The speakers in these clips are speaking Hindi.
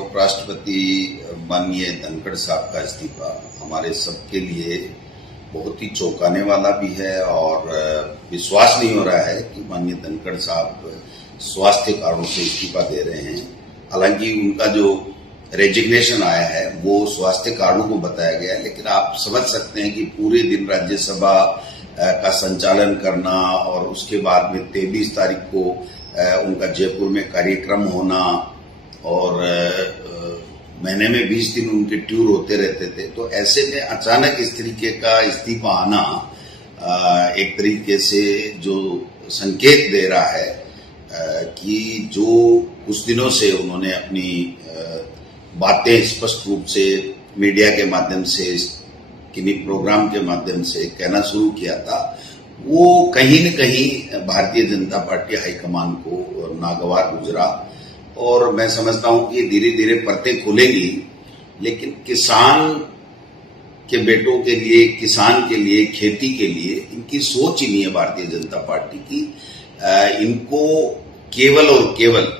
उपराष्ट्रपति माननीय धनखड़ साहब का इस्तीफा हमारे सबके लिए बहुत ही चौंकाने वाला भी है और विश्वास नहीं हो रहा है कि माननीय धनखड़ साहब स्वास्थ्य कारणों से इस्तीफा दे रहे हैं। हालांकि उनका जो रेजिग्नेशन आया है वो स्वास्थ्य कारणों को बताया गया है, लेकिन आप समझ सकते हैं कि पूरे दिन राज्यसभा का संचालन करना और उसके बाद में 23 तारीख को उनका जयपुर में कार्यक्रम होना और महीने में 20 दिन उनके टूर होते रहते थे, तो ऐसे में अचानक इस तरीके का इस्तीफा आना एक तरीके से जो संकेत दे रहा है कि जो कुछ दिनों से उन्होंने अपनी बातें स्पष्ट रूप से मीडिया के माध्यम से किन्हीं प्रोग्राम के माध्यम से कहना शुरू किया था, वो कहीं न कहीं भारतीय जनता पार्टी हाईकमान को नागवार गुजरा। और मैं समझता हूं कि धीरे धीरे परतें खुलेंगी, लेकिन किसान के बेटों के लिए, किसान के लिए, खेती के लिए इनकी सोच ही नहीं है भारतीय जनता पार्टी की। इनको केवल और केवल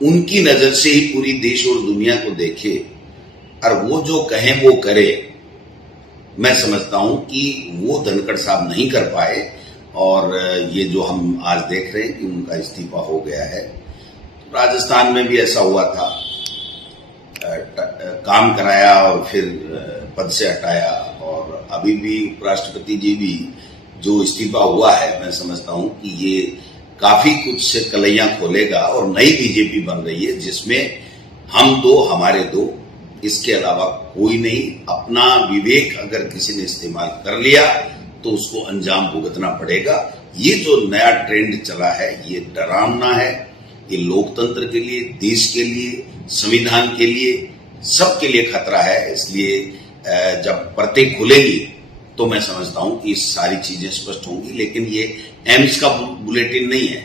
उनकी नजर से ही पूरी देश और दुनिया को देखे और वो जो कहें वो करे। मैं समझता हूं कि वो धनखड़ साहब नहीं कर पाए और ये जो हम आज देख रहे हैं कि उनका इस्तीफा हो गया है। राजस्थान में भी ऐसा हुआ था, काम कराया और फिर पद से हटाया, और अभी भी उपराष्ट्रपति जी भी जो इस्तीफा हुआ है, मैं समझता हूं कि ये काफी कुछ से कलैयां खोलेगा और नई बीजेपी बन रही है जिसमें हम दो हमारे दो, इसके अलावा कोई नहीं। अपना विवेक अगर किसी ने इस्तेमाल कर लिया तो उसको अंजाम भुगतना पड़ेगा। ये जो नया ट्रेंड चला है ये डरावना है, ये लोकतंत्र के लिए, देश के लिए, संविधान के लिए, सबके लिए खतरा है। इसलिए जब परतें खुलेंगी तो मैं समझता हूं कि सारी चीजें स्पष्ट होंगी। लेकिन ये एम्स का बुलेटिन नहीं है,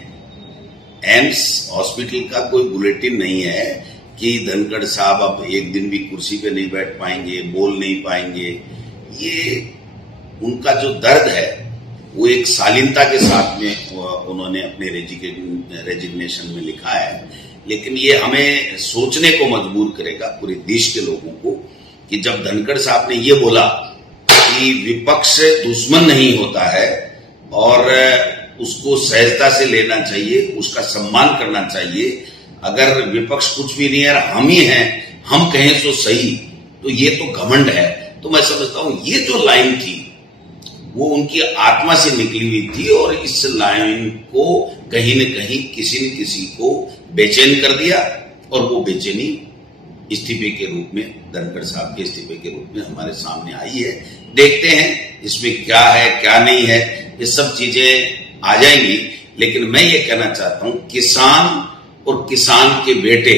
एम्स हॉस्पिटल का कोई बुलेटिन नहीं है कि धनखड़ साहब अब एक दिन भी कुर्सी पे नहीं बैठ पाएंगे, बोल नहीं पाएंगे। ये उनका जो दर्द है वो एक शालीनता के साथ में उन्होंने अपने रेजिग्नेशन में लिखा है, लेकिन ये हमें सोचने को मजबूर करेगा पूरे देश के लोगों को कि जब धनखड़ साहब ने ये बोला कि विपक्ष दुश्मन नहीं होता है और उसको सहजता से लेना चाहिए, उसका सम्मान करना चाहिए। अगर विपक्ष कुछ भी नहीं है, हम ही हैं, हम कहें तो सही, तो ये तो घमंड है। तो मैं समझता हूं ये जो लाइन थी वो उनकी आत्मा से निकली हुई थी और इस लाइन को कहीं न कहीं किसी न किसी को बेचैन कर दिया और वो बेचैनी इस्तीफे के रूप में, धनखड़ साहब के इस्तीफे के रूप में हमारे सामने आई है। देखते हैं इसमें क्या है क्या नहीं है, ये सब चीजें आ जाएंगी। लेकिन मैं ये कहना चाहता हूं, किसान और किसान के बेटे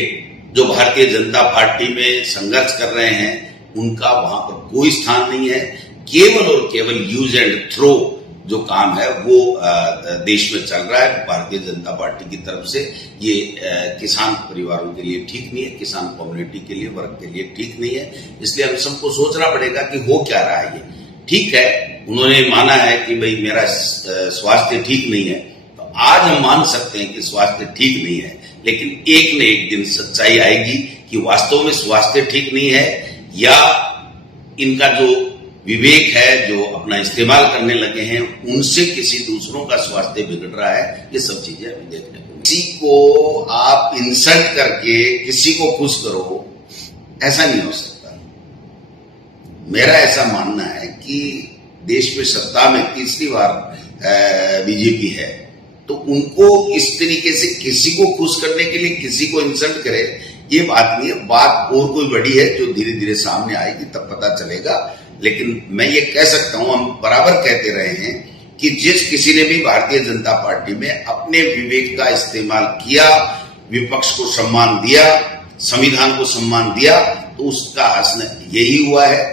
जो भारतीय जनता पार्टी में संघर्ष कर रहे हैं उनका वहां पर कोई स्थान नहीं है। केवल और केवल यूज एंड थ्रो जो काम है वो देश में चल रहा है भारतीय जनता पार्टी की तरफ से। ये किसान परिवारों के लिए ठीक नहीं है, किसान कम्युनिटी के लिए, वर्ग के लिए ठीक नहीं है। इसलिए हम सबको सोचना पड़ेगा कि हो क्या रहा है। ये ठीक है, उन्होंने माना है कि भाई मेरा स्वास्थ्य ठीक नहीं है, तो आज हम मान सकते हैं कि स्वास्थ्य ठीक नहीं है, लेकिन एक न एक दिन सच्चाई आएगी कि वास्तव में स्वास्थ्य ठीक नहीं है या इनका जो विवेक है, जो अपना इस्तेमाल करने लगे हैं, उनसे किसी दूसरों का स्वास्थ्य बिगड़ रहा है। ये सब चीजें अभी देखने को, किसी को आप इंसल्ट करके किसी को खुश करो, ऐसा नहीं हो सकता। मेरा ऐसा मानना है कि देश में सत्ता में तीसरी बार बीजेपी है, तो उनको इस तरीके से किसी को खुश करने के लिए किसी को इंसल्ट करे, ये बात नहीं है। बात और कोई बड़ी है जो धीरे धीरे सामने आएगी, तब पता चलेगा। लेकिन मैं ये कह सकता हूं, हम बराबर कहते रहे हैं कि जिस किसी ने भी भारतीय जनता पार्टी में अपने विवेक का इस्तेमाल किया, विपक्ष को सम्मान दिया, संविधान को सम्मान दिया, तो उसका हासिल यही हुआ है।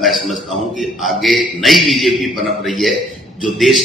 मैं समझता हूं कि आगे नई बीजेपी पनप रही है जो देश